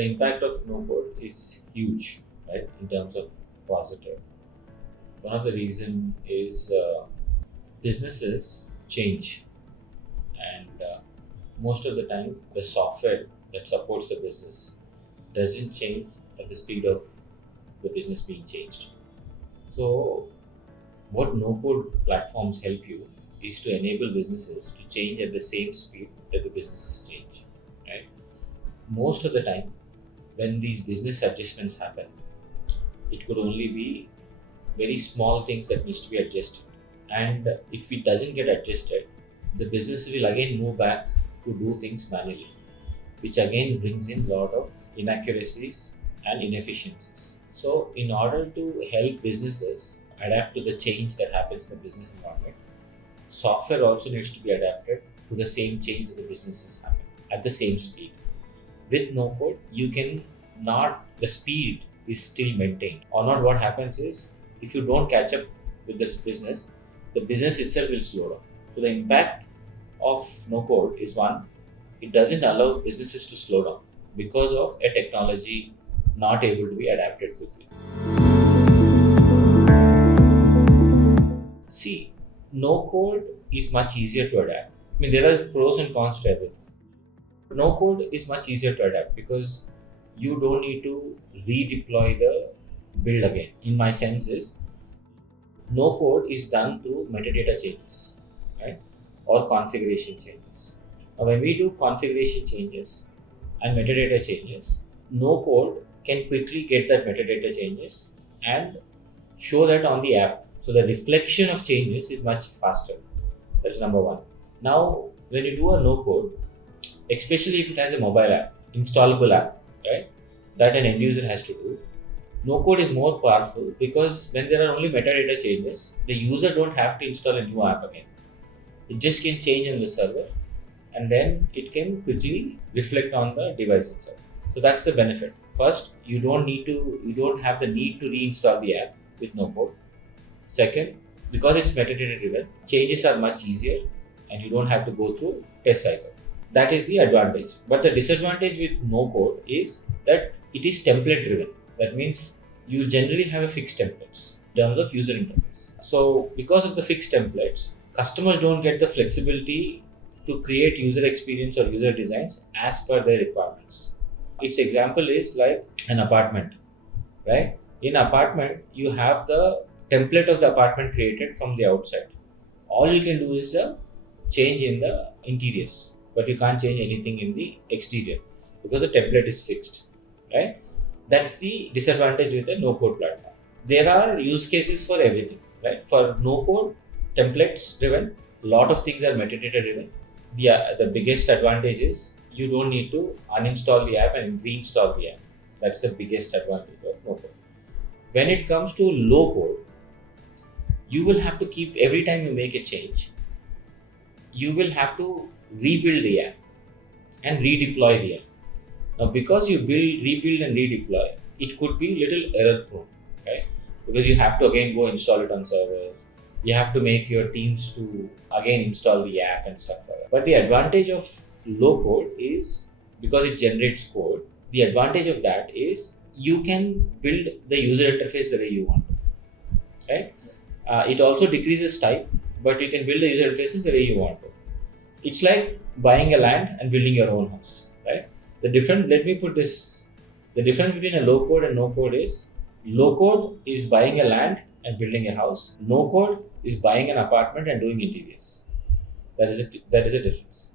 the impact of no code is huge, right? In terms of positive. One of the reason is businesses change, and most of the time the software that supports the business doesn't change at the speed of the business being changed. So what no-code platforms help you is to enable businesses to change at the same speed that the businesses change, right? Most of the time, when these business adjustments happen, it could only be very small things that needs to be adjusted. And if it doesn't get adjusted, the business will again move back to do things manually, which again brings in a lot of inaccuracies and inefficiencies. So in order to help businesses adapt to the change that happens in the business environment, software also needs to be adapted to the same change that the businesses happen at the same speed. With no code, you can not, the speed is still maintained. Or not, what happens is, if you don't catch up with this business, the business itself will slow down. So the impact of no code is one, it doesn't allow businesses to slow down because of a technology not able to be adapted quickly. See, no code is much easier to adapt. I mean, there are pros and cons to everything. No code is much easier to adapt because you don't need to redeploy the build again. In my sense is, no code is done through metadata changes, right? Or configuration changes. Now, when we do configuration changes and metadata changes, no code can quickly get that metadata changes and show that on the app. So the reflection of changes is much faster. That's number one. Now, when you do a no code, especially if it has a mobile app, installable app, right, that an end user has to do, no code is more powerful because when there are only metadata changes, the user don't have to install a new app again. It just can change on the server and then it can quickly reflect on the device itself. So that's the benefit. First, you don't have the need to reinstall the app with no code. Second, because it's metadata driven, changes are much easier and you don't have to go through test cycle. That is the advantage. But the disadvantage with no code is that it is template driven. That means you generally have a fixed templates in terms of user interface. So because of the fixed templates, customers don't get the flexibility to create user experience or user designs as per their requirements. Its example is like an apartment, right? In apartment, you have the template of the apartment created from the outside. All you can do is a change in the interiors, but you can't change anything in the exterior because the template is fixed, right? That's the disadvantage with a no-code platform. There are use cases for everything, right? For no-code, templates driven, a lot of things are metadata driven. The biggest advantage is you don't need to uninstall the app and reinstall the app. That's the biggest advantage of no-code. When it comes to low-code, you will have to keep, every time you make a change, you will have to rebuild the app and redeploy the app. Now, because you rebuild and redeploy, it could be little error prone, right? Because you have to again go install it on servers. You have to make your teams to again install the app and stuff like that. But the advantage of low code is, because it generates code, the advantage of that is you can build the user interface the way you want, right? It also decreases time, but you can build the user interfaces the way you want to. It's like buying a land and building your own house, right? Let me put this, the difference between a low code and no code is, low code is buying a land and building a house. No code is buying an apartment and doing interiors. That is a difference.